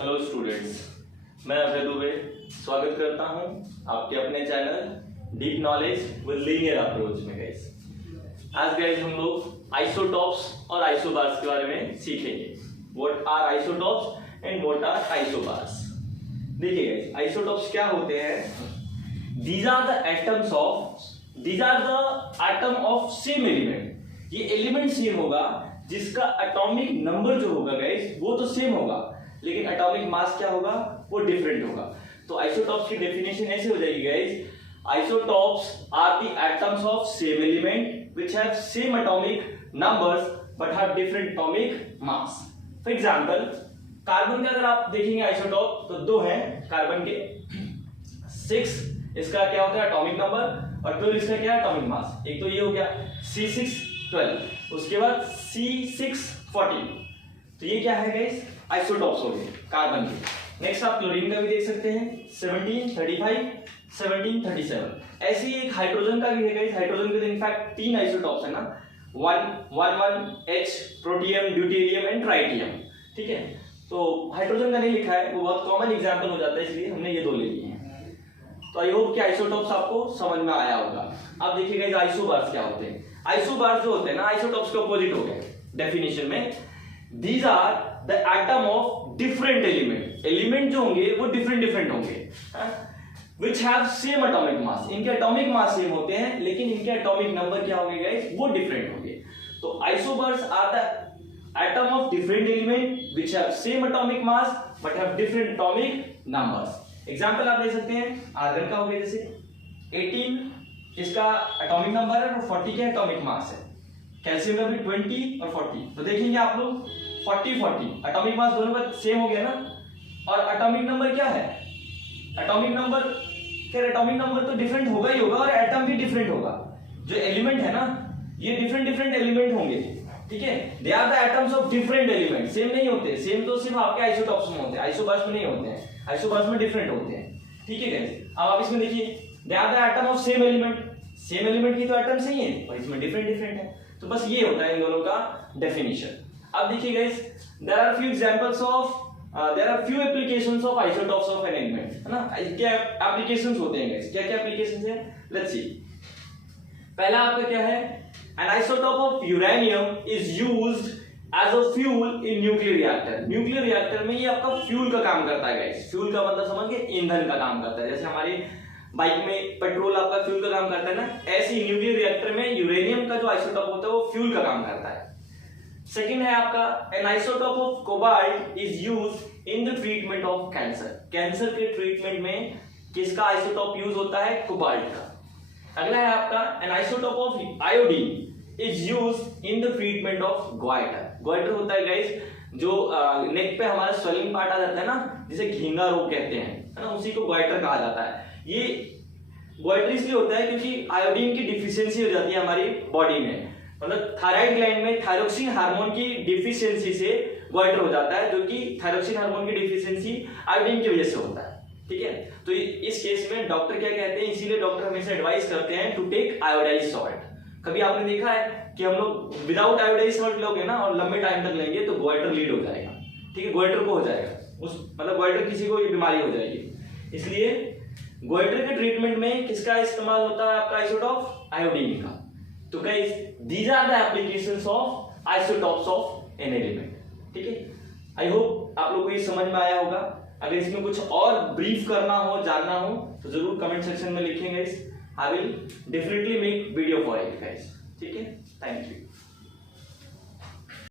Hello students, मैं अभय दुबे स्वागत करता हूं आपके अपने channel deep knowledge with linear approach में। गाइस आज गाइस हम लोग आइसोटॉप्स और आइसोबार्स के बारे में सीखेंगे। What are isotopes and what are isobars. देखिए गाइस, आइसोटॉप्स क्या होते हैं? These are the atom of same element. ये एलिमेंट सेम होगा जिसका एटॉमिक नंबर जो होगा गाइस वो तो सेम होगा, लेकिन एटॉमिक मास क्या होगा वो डिफरेंट होगा। तो आइसोटॉप्स की डेफिनेशन ऐसे हो जाएगी guys, isotopes are the atoms of same element which have same atomic numbers but have different atomic mass. For example, carbon का अगर आप देखेंगे आइसोटॉप तो दो हैं कार्बन के। 6 इसका क्या होता है एटॉमिक नंबर और 12 इसका क्या है एटॉमिक मास। एक तो ये हो गया C612, उसके बाद C614। तो ये क्या है गाइस? आइसोटॉप्स हो गए कार्बन के। नेक्स्ट आप क्लोरीन का भी देख सकते हैं 1735, 1737। ऐसे ही एक हाइड्रोजन का भी है गाइस। हाइड्रोजन के तो इनफैक्ट 3 आइसोटॉप्स है ना, 111H, protium, deuterium and tritium. ठीक है, तो हाइड्रोजन का नहीं लिखा है, वो बहुत कॉमन एग्जांपल हो जाता है, इसलिए हमने ये दो ले लिए हैं। तो आई होप कि आइसोटॉप्स आपको समझ में आया होगा। अब देखिए गाइस, आइसोबार्स क्या होते हैं। आइसोबार्स जो होते हैं ना, आइसोटॉप्स के अपोजिट हो गए डेफिनेशन में। These are the atom of different element। Element जो होंगे वो डिफरेंट होंगे, which have same atomic mass। इनके एटॉमिक मास सेम होते हैं, लेकिन इनके एटॉमिक नंबर क्या होंगे गाइस वो डिफरेंट होंगे। तो isobars are the atom of different element which have same atomic mass but have different atomic numbers। Example आप ले सकते हैं, आर्गन का हो गया जैसे 18 इसका एटॉमिक नंबर है और 40 का एटॉमिक मास है। कैल्शियम का भी 20 और 40। तो देखेंगे आप लोग 40 एटॉमिक मास दोनों का सेम हो गया ना, और एटॉमिक नंबर क्या है? एटॉमिक नंबर तो डिफरेंट होगा ही होगा, और एटम भी डिफरेंट होगा। जो एलिमेंट है ना ये डिफरेंट एलिमेंट होंगे। ठीक है, they are the atoms of different element. Same नहीं होते, सेम तो सिर्फ आपके आइसोटॉप्स में होते हैं, आइसोबार्स में नहीं होते हैं। आइसोबार्स में डिफरेंट होते हैं। ठीक है गाइस, अब आप इसमें देखिए, they are the atom of same element. Same element की तो एटम सही है और इसमें डिफरेंट है। तो बस ये होता है इन दोनों का डेफिनेशन। अब देखिए guys, there are few examples of there are few applications of isotopes of an element, है ना। क्या एप्लीकेशंस होते हैं गाइस? क्या एप्लीकेशंस हैं? Let's see. पहला आपका क्या है? An isotope of uranium is used as a fuel in nuclear reactor. Nuclear reactor में ये आपका फ्यूल का काम करता है गाइस। फ्यूल का मतलब समझ गए, ईंधन का काम करता है। जैसे हमारी बाइक में पेट्रोल आपका फ्यूल का काम करता है ना, ऐसे ही न्यूक्लियर रिएक्टर में यूरेनियम का जो आइसोटॉप होता है वो फ्यूल का काम करता है। सेकंड है आपका, an isotope of cobalt is used in the treatment of cancer. Cancer के ट्रीटमेंट में किसका आइसोटॉप यूज होता है? कोबाल्ट का। अगला है आपका, an isotope of iodine is used in the treatment of goitre. Goitre होता है गाइस जो नेक पे हमारा स्वेलिंग पार्ट आ जाता है ना, जिसे घींगा रोग कहते हैं, है ना, उसी को ग्वाइटर कहा जाता है। ये ग्वाइटर इसलिए होता है क्योंकि आयोडीन की डिफिशियंसी हो जाती है हमारी बॉडी में, मतलब थायराइड ग्लैंड में थायरोक्सिन हार्मोन की डिफिशियंसी से ग्वाइटर हो जाता है, जो कि थायरोक्सिन हार्मोन की डिफिशियंसी आयोडीन की वजह से होता है। ठीक है, तो इस केस में डॉक्टर क्या कहते हैं, इसीलिए डॉक्टर हमेशा एडवाइस करते हैं टू टेक आयोडाइज्ड सॉल्ट। कभी आपने देखा है कि हम लोग विदाउट आयोडाइज्ड सॉल्ट लोगे ना और लंबे टाइम तक लेंगे तो ग्वाइटर लीड हो जाएगा। ठीक है, ग्वाइटर को हो जाएगा, उस मतलब ग्वाइटर किसी को ये बीमारी हो जाएगी। इसलिए ग्वाइटर के ट्रीटमेंट में किसका इस्तेमाल होता है? आपका आइसोटॉप आयोडीन का। तो guys, these are the applications of isotopes of an element. ठीक है, आई होप आप लोगों को ये समझ में आया होगा। अगर इसमें कुछ और ब्रीफ करना हो, जानना हो तो जरूर कमेंट सेक्शन में लिखेंगे। I will definitely make video for it guys. ठीक है, थैंक यू।